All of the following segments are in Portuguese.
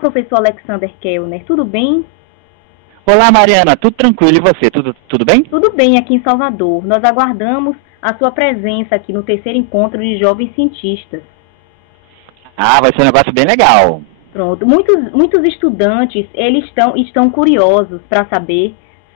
professor Alexander Kellner, tudo bem? Olá, Mariana, tudo tranquilo e você? Tudo bem? Tudo bem aqui em Salvador. Nós aguardamos a sua presença aqui no terceiro encontro de jovens cientistas. Vai ser um negócio bem legal. Pronto. Muitos estudantes, eles estão curiosos para saber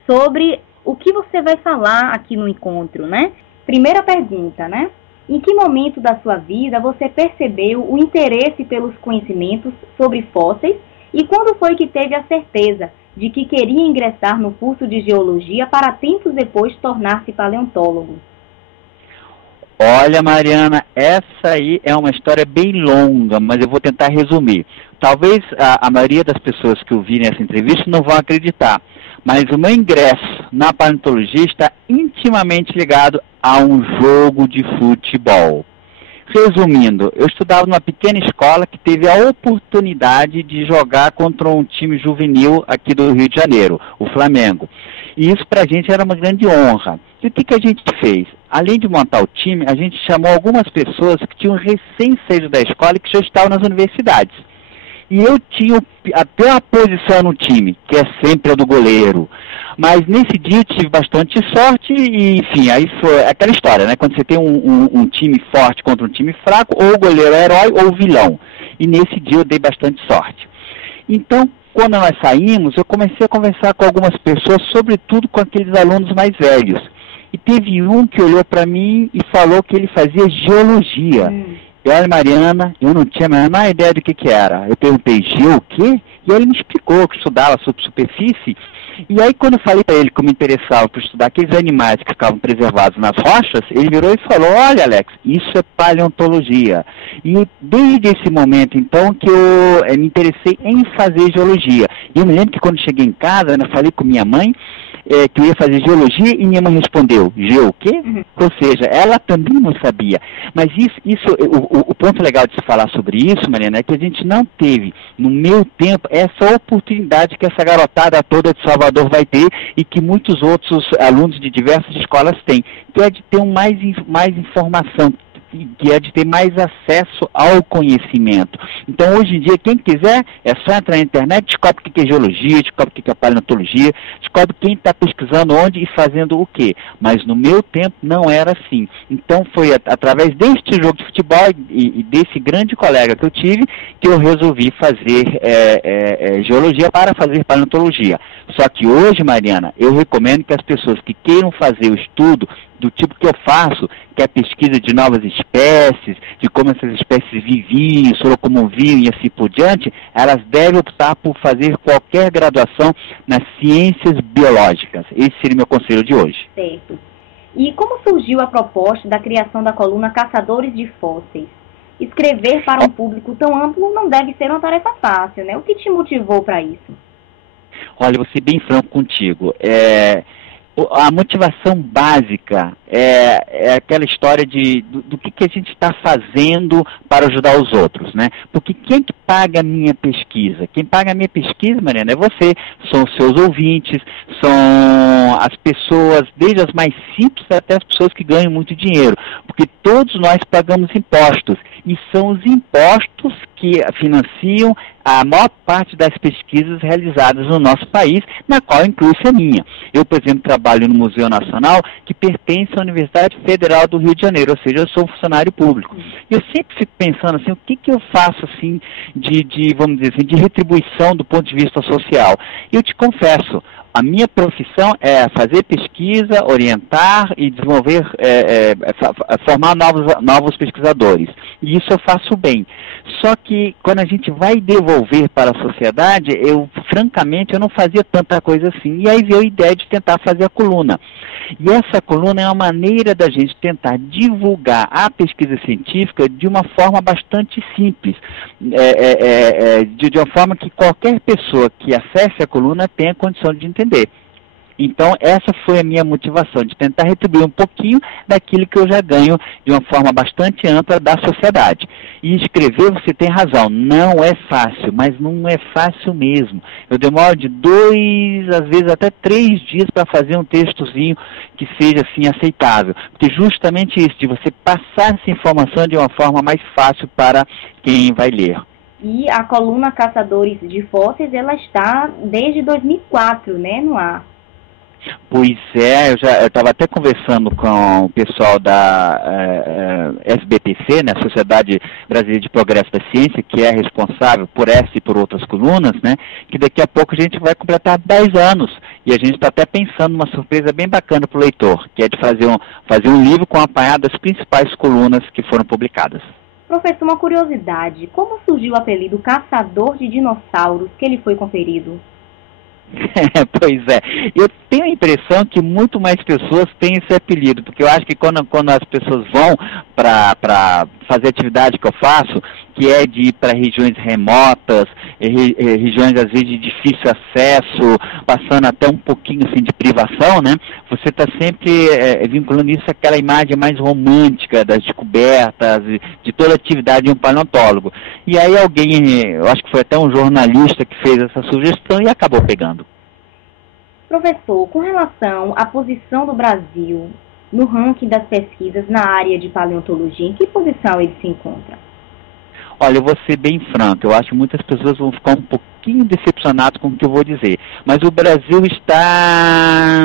sobre o que você vai falar aqui no encontro, né? Primeira pergunta, né? Em que momento da sua vida você percebeu o interesse pelos conhecimentos sobre fósseis e quando foi que teve a certeza de que queria ingressar no curso de geologia para tempos depois tornar-se paleontólogo? Olha, Mariana, essa aí é uma história bem longa, mas eu vou tentar resumir. Talvez a maioria das pessoas que ouvirem essa entrevista não vão acreditar, mas o meu ingresso na paleontologia está intimamente ligado a um jogo de futebol. Resumindo, eu estudava numa pequena escola que teve a oportunidade de jogar contra um time juvenil aqui do Rio de Janeiro, o Flamengo. E isso para a gente era uma grande honra. E o que a gente fez? Além de montar o time, a gente chamou algumas pessoas que tinham recém-saído da escola e que já estavam nas universidades. E eu tinha até a posição no time, que é sempre a do goleiro. Mas nesse dia eu tive bastante sorte e, enfim, aí foi aquela história, né? Quando você tem um time forte contra um time fraco, ou o goleiro é herói ou o vilão. E nesse dia eu dei bastante sorte. Então, quando nós saímos, eu comecei a conversar com algumas pessoas, sobretudo com aqueles alunos mais velhos. E teve um que olhou para mim e falou que ele fazia geologia. E olha, Mariana, eu não tinha a menor ideia do que era. Eu perguntei, o quê? E aí ele me explicou que estudava sobre superfície. E aí quando eu falei para ele que eu me interessava por estudar aqueles animais que ficavam preservados nas rochas, ele virou e falou, olha, Alex, isso é paleontologia. E desde esse momento, então, que eu me interessei em fazer geologia. E eu me lembro que quando cheguei em casa, eu falei com minha mãe, que eu ia fazer geologia e minha mãe respondeu, o quê? Ou seja, ela também não sabia. Mas o ponto legal de se falar sobre isso, Mariana, é que a gente não teve, no meu tempo, essa oportunidade que essa garotada toda de Salvador vai ter e que muitos outros alunos de diversas escolas têm, que é de ter mais informação, que é de ter mais acesso ao conhecimento. Então, hoje em dia, quem quiser, é só entrar na internet, descobre o que é geologia, descobre o que é paleontologia, descobre quem está pesquisando onde e fazendo o quê. Mas no meu tempo não era assim. Então, foi através deste jogo de futebol e desse grande colega que eu tive, que eu resolvi fazer geologia para fazer paleontologia. Só que hoje, Mariana, eu recomendo que as pessoas que queiram fazer o estudo do tipo que eu faço, que é a pesquisa de novas espécies, de como essas espécies viviam, se locomoviam e assim por diante, elas devem optar por fazer qualquer graduação nas ciências biológicas. Esse seria o meu conselho de hoje. Certo. E como surgiu a proposta da criação da coluna Caçadores de Fósseis? Escrever para um público tão amplo não deve ser uma tarefa fácil, né? O que te motivou para isso? Olha, vou ser bem franco contigo. A motivação básica é aquela história do que a gente está fazendo para ajudar os outros, né? Porque quem que paga a minha pesquisa? Quem paga a minha pesquisa, Mariana, é você, são os seus ouvintes, são as pessoas, desde as mais simples até as pessoas que ganham muito dinheiro, porque todos nós pagamos impostos, e são os impostos que financiam a maior parte das pesquisas realizadas no nosso país, na qual inclui-se a minha. Eu, por exemplo, trabalho no Museu Nacional, que pertence à Universidade Federal do Rio de Janeiro, ou seja, eu sou um funcionário público. E eu sempre fico pensando assim, o que eu faço assim vamos dizer assim, de retribuição do ponto de vista social? E eu te confesso, a minha profissão é fazer pesquisa, orientar e desenvolver, formar novos pesquisadores. E isso eu faço bem. Só que quando a gente vai devolver para a sociedade, francamente, eu não fazia tanta coisa assim. E aí veio a ideia de tentar fazer a coluna. E essa coluna é uma maneira da gente tentar divulgar a pesquisa científica de uma forma bastante simples, de uma forma que qualquer pessoa que acesse a coluna tenha condição de entender. Então, essa foi a minha motivação, de tentar retribuir um pouquinho daquilo que eu já ganho de uma forma bastante ampla da sociedade. E escrever, você tem razão, não é fácil, mas não é fácil mesmo. Eu demoro de 2, às vezes até 3 dias para fazer um textozinho que seja assim aceitável. Porque justamente isso, de você passar essa informação de uma forma mais fácil para quem vai ler. E a coluna Caçadores de Fósseis, ela está desde 2004, né, no ar. Pois é, eu estava até conversando com o pessoal da SBPC, né, Sociedade Brasileira de Progresso da Ciência, que é responsável por essa e por outras colunas, né, que daqui a pouco a gente vai completar 10 anos. E a gente está até pensando numa surpresa bem bacana para o leitor, que é de fazer um livro com um apanhado das principais colunas que foram publicadas. Professor, uma curiosidade, como surgiu o apelido Caçador de Dinossauros que ele foi conferido? Pois é, eu tenho a impressão que muito mais pessoas têm esse apelido, porque eu acho que quando as pessoas vão para fazer a atividade que eu faço, que é de ir para regiões remotas, regiões às vezes de difícil acesso, passando até um pouquinho assim de privação, né? Você está sempre vinculando isso àquela imagem mais romântica das descobertas, de toda a atividade de um paleontólogo. E aí alguém, eu acho que foi até um jornalista que fez essa sugestão e acabou pegando. Professor, com relação à posição do Brasil no ranking das pesquisas na área de paleontologia, em que posição ele se encontra? Olha, eu vou ser bem franco, eu acho que muitas pessoas vão ficar um pouquinho decepcionadas com o que eu vou dizer, mas o Brasil está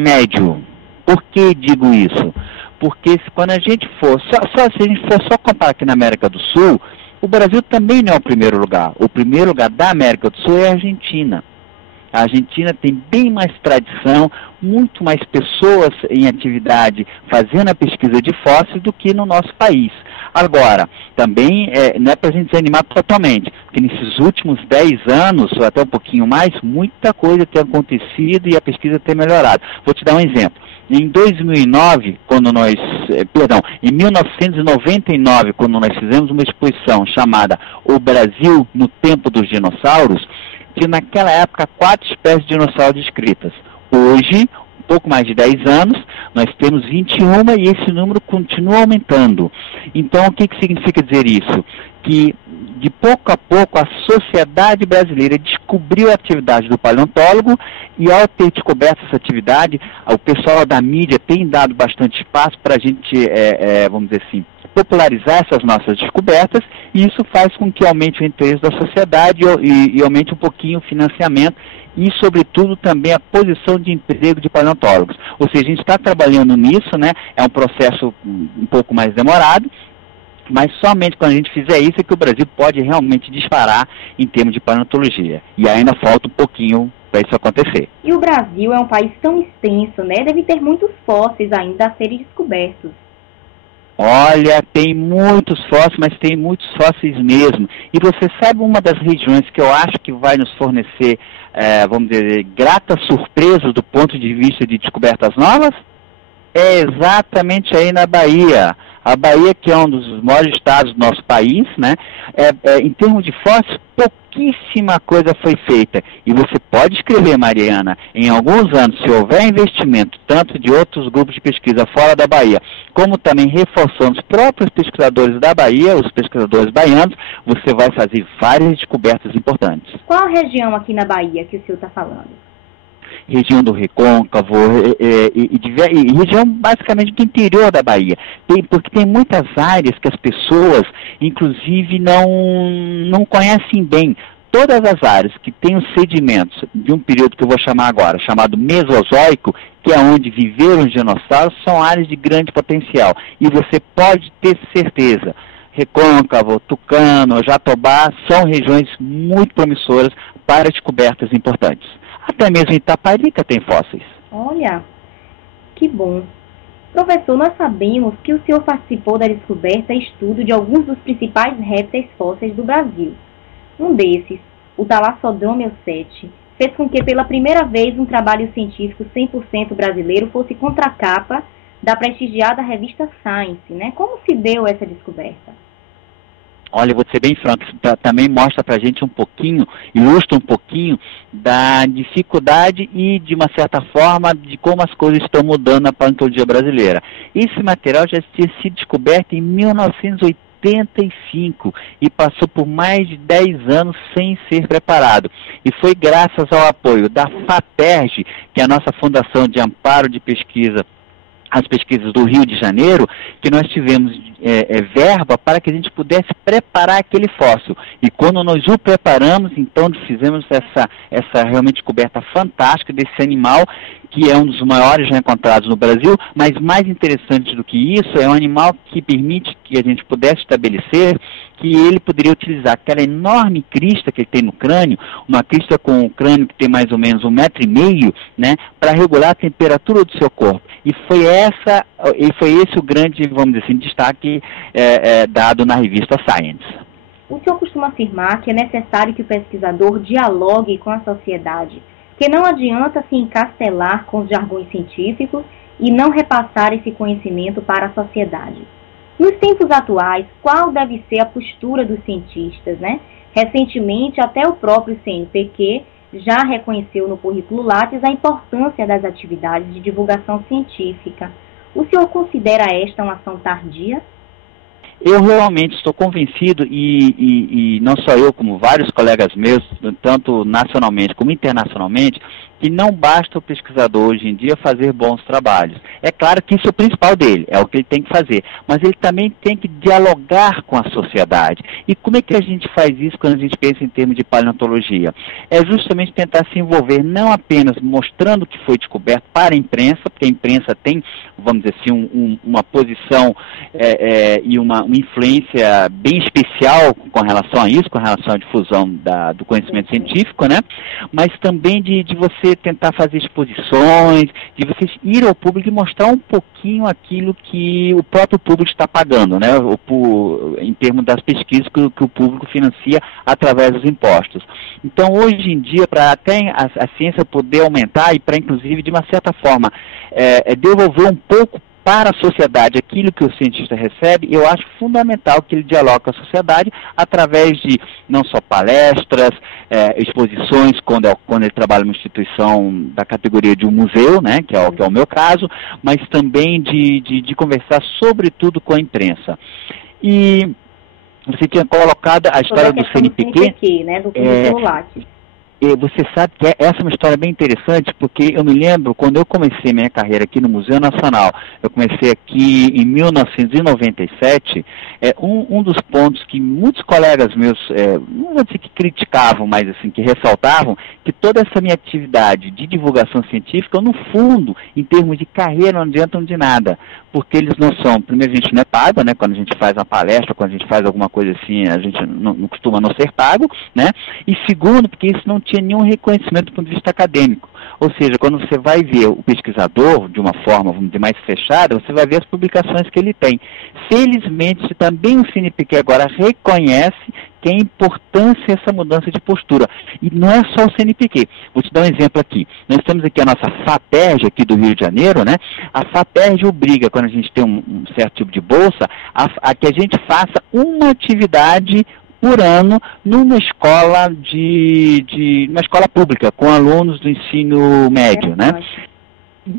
médio. Por que digo isso? Porque quando a gente for, se a gente for só comparar aqui na América do Sul, o Brasil também não é o primeiro lugar. O primeiro lugar da América do Sul é a Argentina. A Argentina tem bem mais tradição, muito mais pessoas em atividade fazendo a pesquisa de fósseis do que no nosso país. Agora, também não é para a gente desanimar totalmente, porque nesses últimos 10 anos, ou até um pouquinho mais, muita coisa tem acontecido e a pesquisa tem melhorado. Vou te dar um exemplo. Em 2009, em 1999, quando nós fizemos uma exposição chamada O Brasil no Tempo dos Dinossauros, que naquela época 4 espécies de dinossauros descritas. Hoje, um pouco mais de 10 anos, nós temos 21 e esse número continua aumentando. Então, o que significa dizer isso? Que, de pouco a pouco, a sociedade brasileira descobriu a atividade do paleontólogo e, ao ter descoberto essa atividade, o pessoal da mídia tem dado bastante espaço para a gente, vamos dizer assim, popularizar essas nossas descobertas, e isso faz com que aumente o interesse da sociedade e aumente um pouquinho o financiamento e, sobretudo, também a posição de emprego de paleontólogos. Ou seja, a gente está trabalhando nisso, né? É um processo um pouco mais demorado, mas somente quando a gente fizer isso é que o Brasil pode realmente disparar em termos de paleontologia. E ainda falta um pouquinho para isso acontecer. E o Brasil é um país tão extenso, né? Deve ter muitos fósseis ainda a serem descobertos. Olha, tem muitos fósseis, mas tem muitos fósseis mesmo. E você sabe uma das regiões que eu acho que vai nos fornecer, vamos dizer, gratas surpresas do ponto de vista de descobertas novas? É exatamente aí na Bahia. A Bahia, que é um dos maiores estados do nosso país, né? Em termos de fósseis, pouquíssima coisa foi feita. E você pode escrever, Mariana, em alguns anos, se houver investimento, tanto de outros grupos de pesquisa fora da Bahia, como também reforçando os próprios pesquisadores da Bahia, os pesquisadores baianos, você vai fazer várias descobertas importantes. Qual a região aqui na Bahia que o senhor está falando? Região do Recôncavo, e região basicamente do interior da Bahia, porque tem muitas áreas que as pessoas, inclusive, não conhecem bem. Todas as áreas que têm os sedimentos de um período que eu vou chamar agora, chamado Mesozoico, que é onde viveram os dinossauros, são áreas de grande potencial. E você pode ter certeza, Recôncavo, Tucano, Jatobá, são regiões muito promissoras para descobertas importantes. Até mesmo em Itaparica tem fósseis. Olha, que bom. Professor, nós sabemos que o senhor participou da descoberta e estudo de alguns dos principais répteis fósseis do Brasil. Um desses, o Thalassodon 7, fez com que pela primeira vez um trabalho científico 100% brasileiro fosse contracapa da prestigiada revista Science, né? Como se deu essa descoberta? Olha, eu vou ser bem franco, isso também mostra para a gente um pouquinho, ilustra um pouquinho da dificuldade e, de uma certa forma, de como as coisas estão mudando na paleontologia brasileira. Esse material já tinha sido descoberto em 1985 e passou por mais de 10 anos sem ser preparado. E foi graças ao apoio da FAPERJ, que é a nossa Fundação de Amparo de Pesquisa as pesquisas do Rio de Janeiro, que nós tivemos verba para que a gente pudesse preparar aquele fóssil. E quando nós o preparamos, então fizemos essa realmente descoberta fantástica desse animal, que é um dos maiores já encontrados no Brasil, mas mais interessante do que isso, é um animal que permite que a gente pudesse estabelecer que ele poderia utilizar aquela enorme crista que ele tem no crânio, uma crista com um crânio que tem mais ou menos 1,5 metro, né, para regular a temperatura do seu corpo. E foi esse o grande, vamos dizer assim, destaque dado na revista Science. O senhor costuma afirmar que é necessário que o pesquisador dialogue com a sociedade, que não adianta se encastelar com os jargões científicos e não repassar esse conhecimento para a sociedade. Nos tempos atuais, qual deve ser a postura dos cientistas, né? Recentemente, até o próprio CNPq já reconheceu no currículo Lattes a importância das atividades de divulgação científica. O senhor considera esta uma ação tardia? Eu realmente estou convencido, e não só eu, como vários colegas meus, tanto nacionalmente como internacionalmente, que não basta o pesquisador hoje em dia fazer bons trabalhos. É claro que isso é o principal dele, é o que ele tem que fazer, mas ele também tem que dialogar com a sociedade. E como é que a gente faz isso quando a gente pensa em termos de paleontologia? É justamente tentar se envolver não apenas mostrando o que foi descoberto para a imprensa, porque a imprensa tem, vamos dizer assim, uma posição e uma influência bem especial com relação a isso, com relação à difusão do conhecimento científico, né? Mas também de você tentar fazer exposições, de você ir ao público e mostrar um pouquinho aquilo que o próprio público está pagando, né? Em termos das pesquisas que o público financia através dos impostos. Então, hoje em dia, para até a ciência poder aumentar e para, inclusive, de uma certa forma, devolver um pouco para a sociedade aquilo que o cientista recebe, eu acho fundamental que ele dialogue com a sociedade através de não só palestras, exposições, quando ele trabalha numa instituição da categoria de um museu, né, que é o meu caso, mas também de conversar sobretudo com a imprensa. E você tinha colocado a história do CNPq, né, do currículo Lattes. Você sabe que essa é uma história bem interessante, porque eu me lembro, quando eu comecei minha carreira aqui no Museu Nacional, eu comecei aqui em 1997, um dos pontos que muitos colegas meus, não vou dizer que criticavam, mas assim, que ressaltavam, que toda essa minha atividade de divulgação científica, no fundo, em termos de carreira, não adiantam de nada, porque eles não são, primeiro a gente não é pago, né, quando a gente faz uma palestra, quando a gente faz alguma coisa assim, a gente não costuma não ser pago, né, e segundo, porque isso não tinha nenhum reconhecimento do ponto de vista acadêmico. Ou seja, quando você vai ver o pesquisador de uma forma, vamos dizer, mais fechada, você vai ver as publicações que ele tem. Felizmente, também o CNPq agora reconhece que é importância essa mudança de postura. E não é só o CNPq. Vou te dar um exemplo aqui. Nós temos aqui a nossa FAPERJ aqui do Rio de Janeiro, né? A FAPERJ obriga, quando a gente tem um certo tipo de bolsa, a que a gente faça uma atividade por ano numa escola uma escola pública, com alunos do ensino médio, né?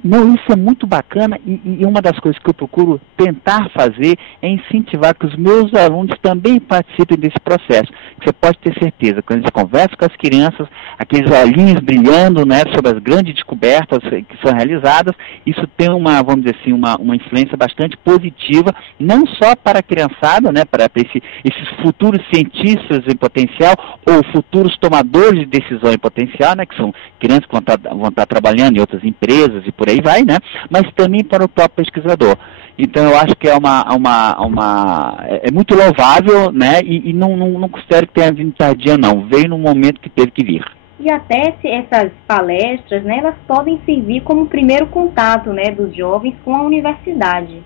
Não, isso é muito bacana e uma das coisas que eu procuro tentar fazer é incentivar que os meus alunos também participem desse processo. Você pode ter certeza, quando você conversa com as crianças, aqueles olhinhos brilhando, né, sobre as grandes descobertas que são realizadas, isso tem vamos dizer assim, uma influência bastante positiva, não só para a criançada, né, para esses futuros cientistas em potencial ou futuros tomadores de decisão em potencial, né, que são crianças que vão estar trabalhando em outras empresas e por aí vai, né? Mas também para o próprio pesquisador. Então eu acho que é muito louvável, né? E não considero que tenha vindo tardia, não. Veio no momento que teve que vir. E até essas palestras, né? Elas podem servir como primeiro contato, né? Dos jovens com a universidade.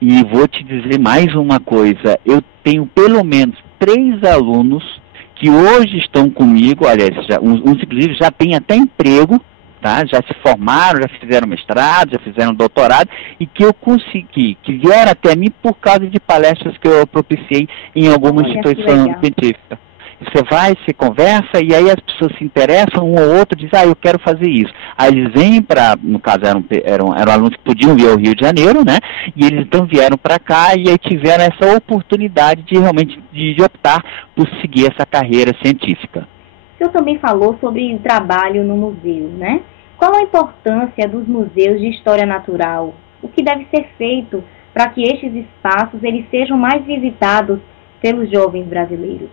E vou te dizer mais uma coisa. Eu tenho pelo menos 3 alunos que hoje estão comigo. Aliás, uns inclusive já têm até emprego. Tá? Já se formaram, já fizeram mestrado, já fizeram doutorado, e que eu consegui, que vieram até mim por causa de palestras que eu propiciei em alguma instituição científica. Você vai, se conversa, e aí as pessoas se interessam, um ou outro diz, eu quero fazer isso. Aí eles vêm no caso eram alunos que podiam vir ao Rio de Janeiro, né? E eles então vieram para cá e aí tiveram essa oportunidade de realmente de optar por seguir essa carreira científica. O senhor também falou sobre o trabalho no museu, né? Qual a importância dos museus de história natural o que deve ser feito para que estes espaços eles sejam mais visitados pelos jovens brasileiros?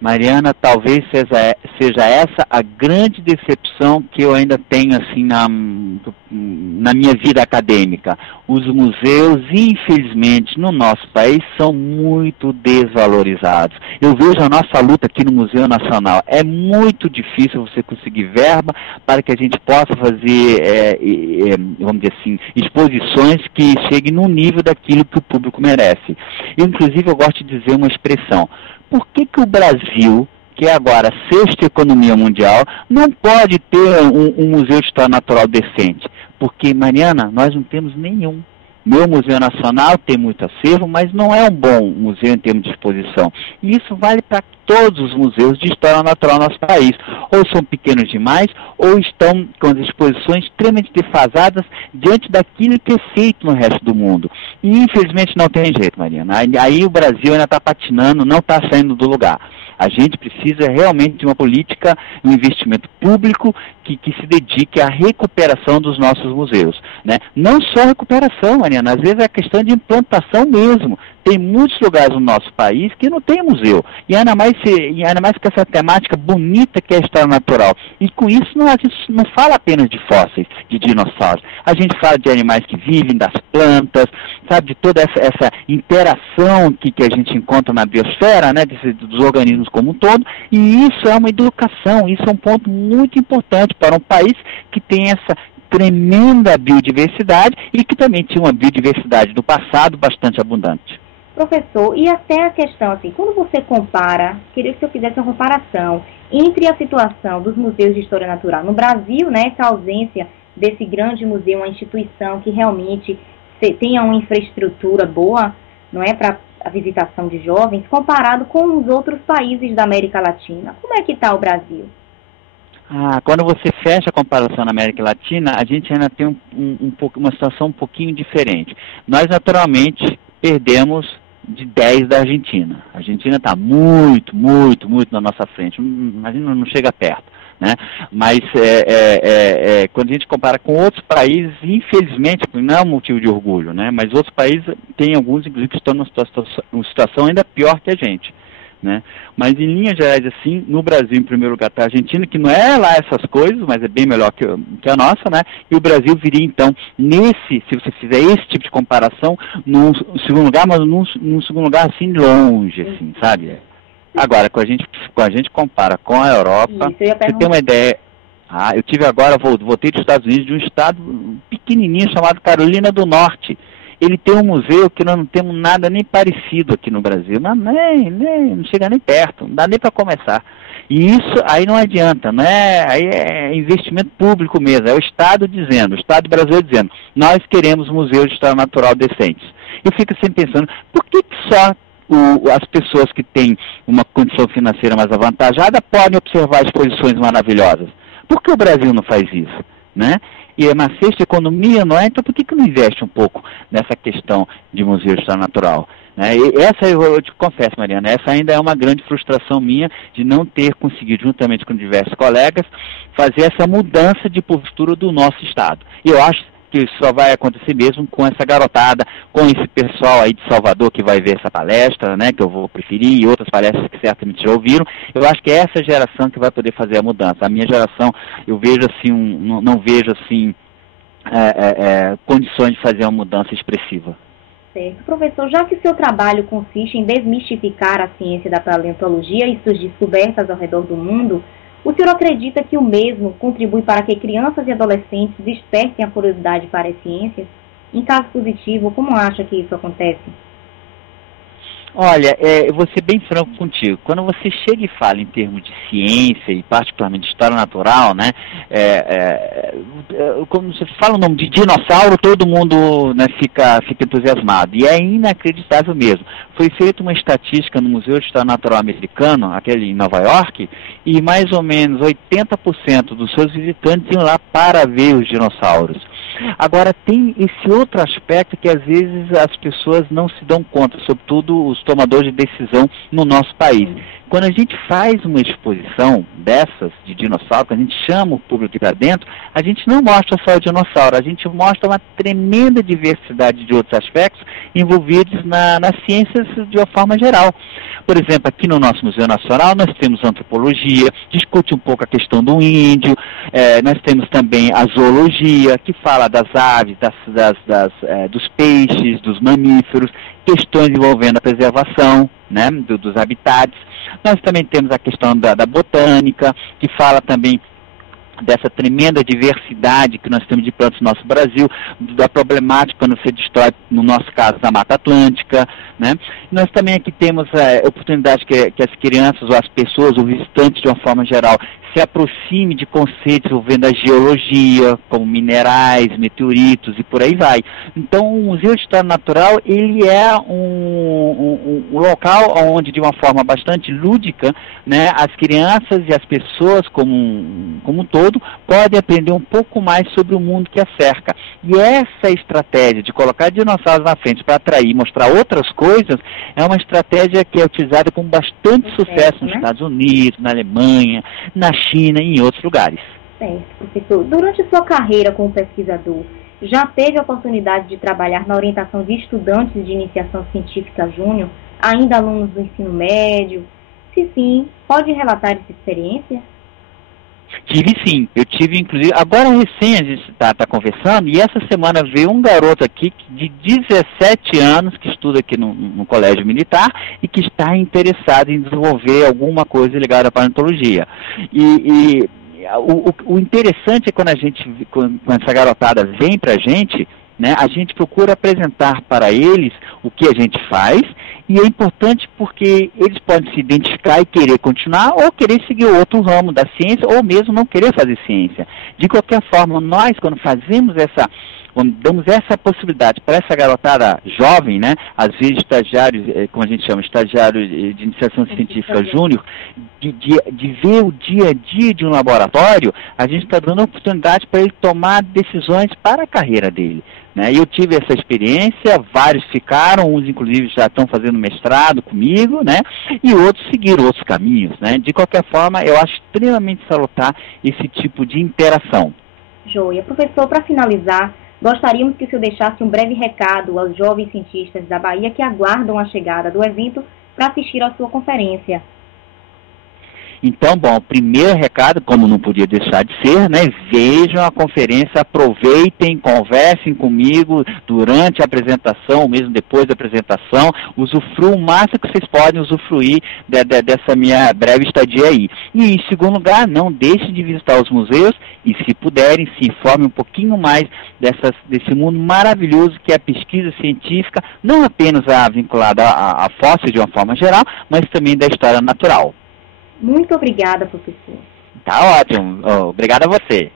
Mariana, talvez seja essa a grande decepção que eu ainda tenho assim na minha vida acadêmica. Os museus, infelizmente, no nosso país são muito desvalorizados. Eu vejo a nossa luta aqui no Museu Nacional. É muito difícil você conseguir verba para que a gente possa fazer, vamos dizer assim, exposições que cheguem no nível daquilo que o público merece. Inclusive, eu gosto de dizer uma expressão. Por que o Brasil, que é agora a sexta economia mundial, não pode ter um museu de história natural decente? Porque, Mariana, nós não temos nenhum. Meu Museu Nacional tem muito acervo, mas não é um bom museu em termos de exposição. E isso vale para todos os museus de história natural no nosso país. Ou são pequenos demais, ou estão com as exposições extremamente defasadas diante daquilo que é feito no resto do mundo. E infelizmente não tem jeito, Mariana. Aí o Brasil ainda está patinando, não está saindo do lugar. A gente precisa realmente de uma política, um investimento público que se dedique à recuperação dos nossos museus, né? Não só recuperação, Mariana, às vezes é questão de implantação mesmo. Tem muitos lugares no nosso país que não tem museu. E ainda mais com essa temática bonita que é a história natural. E com isso a gente não fala apenas de fósseis, de dinossauros. A gente fala de animais que vivem, das plantas, sabe, de toda essa interação que a gente encontra na biosfera, né, dos organismos como um todo. E isso é uma educação, isso é um ponto muito importante para um país que tem essa tremenda biodiversidade e que também tinha uma biodiversidade do passado bastante abundante. Professor, e até a questão, assim, quando você compara, queria que eu fizesse uma comparação entre a situação dos museus de história natural no Brasil, né, essa ausência desse grande museu, uma instituição que realmente tenha uma infraestrutura boa, não é, para a visitação de jovens, comparado com os outros países da América Latina. Como é que está o Brasil? Quando você fecha a comparação na América Latina, a gente ainda tem uma situação um pouquinho diferente. Nós, naturalmente, perdemos de 10 da Argentina. A Argentina está muito, muito, muito na nossa frente. A gente não chega perto, né? Mas quando a gente compara com outros países, infelizmente, não é um motivo de orgulho, né? Mas outros países, tem alguns, inclusive, que estão numa situação ainda pior que a gente, né? Mas em linhas gerais, assim, no Brasil, em primeiro lugar, está a Argentina, que não é lá essas coisas, mas é bem melhor que a nossa, né? E o Brasil viria, então, se você fizer esse tipo de comparação, num segundo lugar, mas num segundo lugar, assim, longe, assim, sabe? Agora, quando a gente compara com a Europa, você tem uma ideia. Eu tive agora, voltei dos Estados Unidos, de um estado pequenininho chamado Carolina do Norte. Ele tem um museu que nós não temos nada nem parecido aqui no Brasil, não chega nem perto, não dá nem para começar. E isso aí não adianta, né? Aí é investimento público mesmo, é o Estado dizendo, o Estado brasileiro dizendo, nós queremos museus de história natural decentes. Eu fico sempre pensando, por que só as pessoas que têm uma condição financeira mais avantajada podem observar exposições maravilhosas? Por que o Brasil não faz isso, né? E é uma sexta economia, não é? Então por que não investe um pouco nessa questão de museu de história natural? Né? E essa, eu te confesso, Mariana, essa ainda é uma grande frustração minha de não ter conseguido, juntamente com diversos colegas, fazer essa mudança de postura do nosso Estado. E eu acho que isso só vai acontecer mesmo com essa garotada, com esse pessoal aí de Salvador que vai ver essa palestra, né, que eu vou preferir, e outras palestras que certamente já ouviram. Eu acho que é essa geração que vai poder fazer a mudança. A minha geração, eu vejo assim, não vejo assim condições de fazer uma mudança expressiva. Certo. Professor, já que o seu trabalho consiste em desmistificar a ciência da paleontologia e suas descobertas ao redor do mundo, o senhor acredita que o mesmo contribui para que crianças e adolescentes despertem a curiosidade para as ciências? Em caso positivo, como acha que isso acontece? Olha, eu vou ser bem franco contigo. Quando você chega e fala em termos de ciência e particularmente de história natural, né, quando você fala o nome de dinossauro, todo mundo, né, fica entusiasmado. E é inacreditável mesmo. Foi feita uma estatística no Museu de História Natural Americano, aquele em Nova York, e mais ou menos 80% dos seus visitantes iam lá para ver os dinossauros. Agora, tem esse outro aspecto que às vezes as pessoas não se dão conta, sobretudo os tomadores de decisão no nosso país, quando a gente faz uma exposição dessas, de dinossauro, quando a gente chama o público aqui para dentro, a gente não mostra só o dinossauro, a gente mostra uma tremenda diversidade de outros aspectos envolvidos nas ciências de uma forma geral. Por exemplo, aqui no nosso Museu Nacional nós temos antropologia, discute um pouco a questão do índio, nós temos também a zoologia, que fala das aves, dos peixes, dos mamíferos, questões envolvendo a preservação, né, dos habitats. Nós também temos a questão da botânica, que fala também dessa tremenda diversidade que nós temos de plantas no nosso Brasil, da problemática quando se destrói, no nosso caso, da Mata Atlântica, né? Nós também aqui temos a oportunidade que as crianças ou as pessoas, ou visitantes de uma forma geral, se aproxime de conceitos envolvendo a geologia, como minerais, meteoritos e por aí vai. Então, o Museu de História Natural, ele é um local onde, de uma forma bastante lúdica, né, as crianças e as pessoas como um todo podem aprender um pouco mais sobre o mundo que a cerca. E essa estratégia de colocar dinossauros na frente para atrair e mostrar outras coisas é uma estratégia que é utilizada com bastante sucesso nos Estados Unidos, na Alemanha, na China e em outros lugares. Certo, professor. Durante sua carreira como pesquisador, já teve a oportunidade de trabalhar na orientação de estudantes de iniciação científica júnior, ainda alunos do ensino médio? Se sim, pode relatar essa experiência? Tive sim, eu tive inclusive, agora recém a gente está conversando, e essa semana veio um garoto aqui de 17 anos que estuda aqui no Colégio Militar e que está interessado em desenvolver alguma coisa ligada à paleontologia. O interessante é quando essa garotada vem para a gente, né, a gente procura apresentar para eles o que a gente faz, e é importante porque eles podem se identificar e querer continuar, ou querer seguir outro ramo da ciência, ou mesmo não querer fazer ciência. De qualquer forma, nós, quando damos essa possibilidade para essa garotada jovem, né, às vezes estagiários, como a gente chama, estagiário de iniciação científica júnior, de ver o dia a dia de um laboratório, a gente está dando a oportunidade para ele tomar decisões para a carreira dele. Né? Eu tive essa experiência, vários ficaram, uns inclusive já estão fazendo mestrado comigo, né? E outros seguiram outros caminhos. Né? De qualquer forma, eu acho extremamente salutar esse tipo de interação. Joia. Professor, para finalizar, gostaríamos que o senhor deixasse um breve recado aos jovens cientistas da Bahia que aguardam a chegada do evento para assistir à sua conferência. Então, bom, o primeiro recado, como não podia deixar de ser, né, vejam a conferência, aproveitem, conversem comigo durante a apresentação, ou mesmo depois da apresentação, usufruam o máximo que vocês podem usufruir dessa minha breve estadia aí. E, em segundo lugar, não deixem de visitar os museus e, se puderem, se informem um pouquinho mais desse mundo maravilhoso que é a pesquisa científica, não apenas vinculada a fósseis de uma forma geral, mas também da história natural. Muito obrigada, professor. Tá ótimo. Obrigado a você.